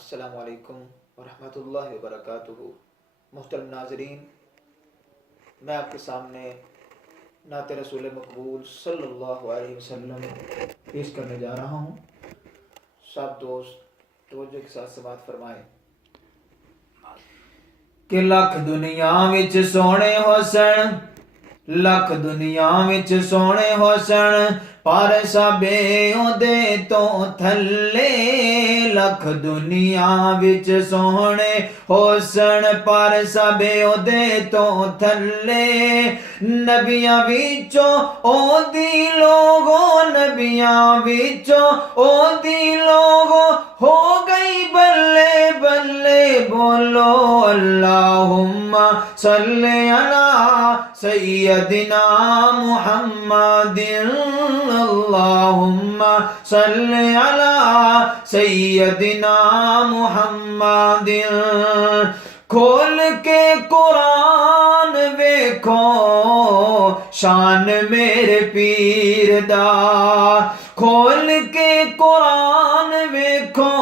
السلام علیکم ورحمۃ اللہ وبرکاتہ۔ محترم ناظرین، میں آپ کے سامنے نعت رسول مقبول صلی اللہ علیہ وسلم پیش کرنے جا رہا ہوں۔ سب دوست توجہ کے ساتھ سماعت فرمائیں کہ لکھ دنیا وچ سونے حسن، لکھ دنیا وچ سونے حسن، پر سبے اودے تو تھلے۔ لکھ دنیا وچ سونے حسن، پر سبے اودے تو تھلے۔ نبیاں وچوں اودی لوگو، نبیاں وچوں اودی لوگو، ہو گئی بلے بلے بولو اللہم صلی علی سیدنا محمد، اللہم صلی علی سیدنا محمد۔ کھول کے قرآن ویکھو شان میرے پیر دا، کھول کے قرآن ویکھو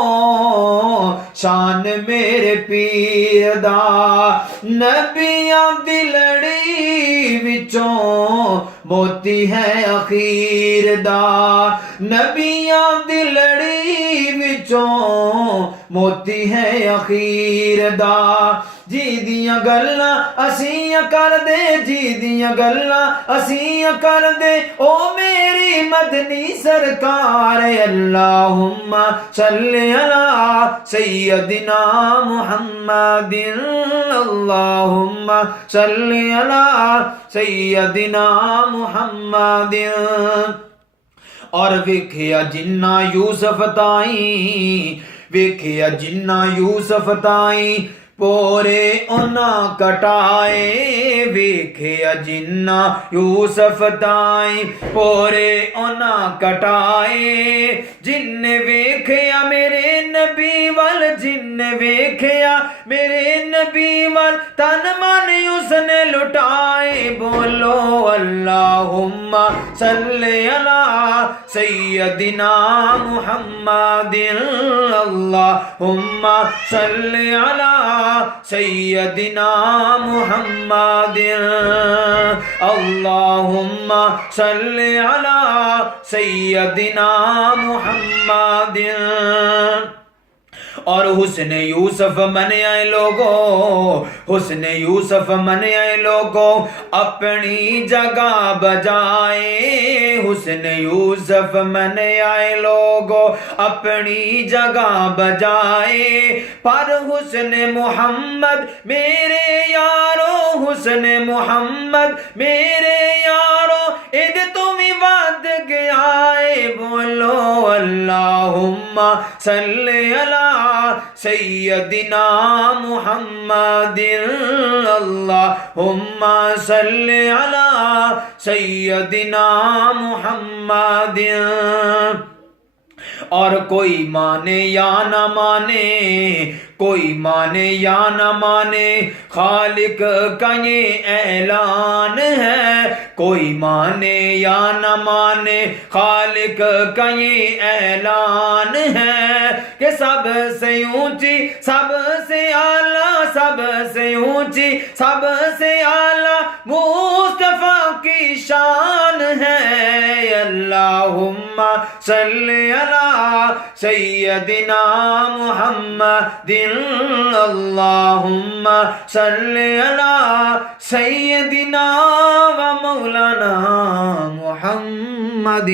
شان میرے پیر دا۔ نبیاں دی لڑی وچوں موتی ہے اخیر دا، نبیاں دی لڑی وچوں موتی ہے اخیر دا۔ جی دیاں گلاں اسیاں کر دے، جی دیاں گلاں اسیاں کر دے، او میری مدنی سرکار۔ اللہم صلی علی سیدنا محمد، اللہم صلی علی سیدنا محمد۔ اور ویکھیا جنہ یوسف تائیں، ویکھیا جنہ یوسف تائیں، پورے انہاں کٹائے۔ ویکھیا جنہ یوسف تائیں، پورے انہاں کٹائے۔ جن ویکھیا میرے نبی وال، جن ویکھیا میرے نبی وال، تن من اس نے لٹائے۔ بولو اللہم صلی علی سیدنا محمد، اللہم صلی علی سیدنا محمد، اللہم صلی علی سیدنا محمد۔ اور حسن یوسف منے آئے لوگو، حسن یوسف منے آئے لوگو، اپنی جگہ بجائے۔ حسن یوسف منے آئے لوگو، اپنی جگہ بجائے۔ پر حسن محمد میرے یارو، حسن محمد میرے یارو، اد تو بھی ود گیا ہے۔ بولو اللہم صلی علی سیدنا محمد، اللہم صلی علی سیدنا محمد۔ اور کوئی مانے یا نہ مانے، کوئی مانے یا نہ مانے، خالق کا یہ اعلان ہے۔ کوئی مانے یا نہ مانے، خالق کا یہ اعلان ہے کہ سب سے اونچی، سب سے اعلیٰ، سب سے اونچی، سب سے اعلیٰ مصطفیٰ کی شان ہے۔ اللہم صلی علی سیدنا محمد، اللہم صلی علی سیدنا و مولانا محمد۔